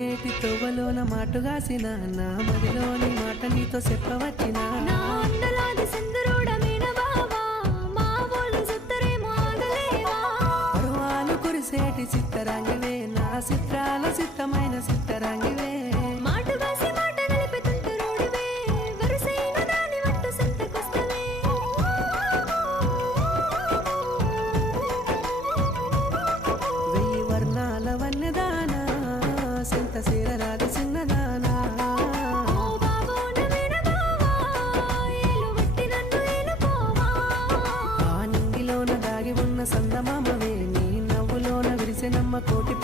ఏటి తోవలోన మాటుగాసిన నా మదిలోని మాట నీతో చెప్పవచ్చిన నా అందలాది సుందరుడమైన బావా మా వాళ్ళు సుత్తరేమో ఆగలేవా పరువాలు కురిసేటి చిత్తరాంగివే నా చిత్రాల చిత్తమైన చిత్తరాంగివే మాటుగాసి మాట నలిపి తుంటరుడివే వరుసైన దాని వట్టు సంతకొస్తవే వెయ్యి వర్ణాల వన్నెదానా సింత సీరరాది చిన్నదానా ఓ బావో నవీన బావా ఏలు వట్టి నన్ను ఏలుకోవా ఆ నింగిలోన దాగి ఉన్న సందమామవే నీ నవ్వులోన విరిసెనమ్మ కోటి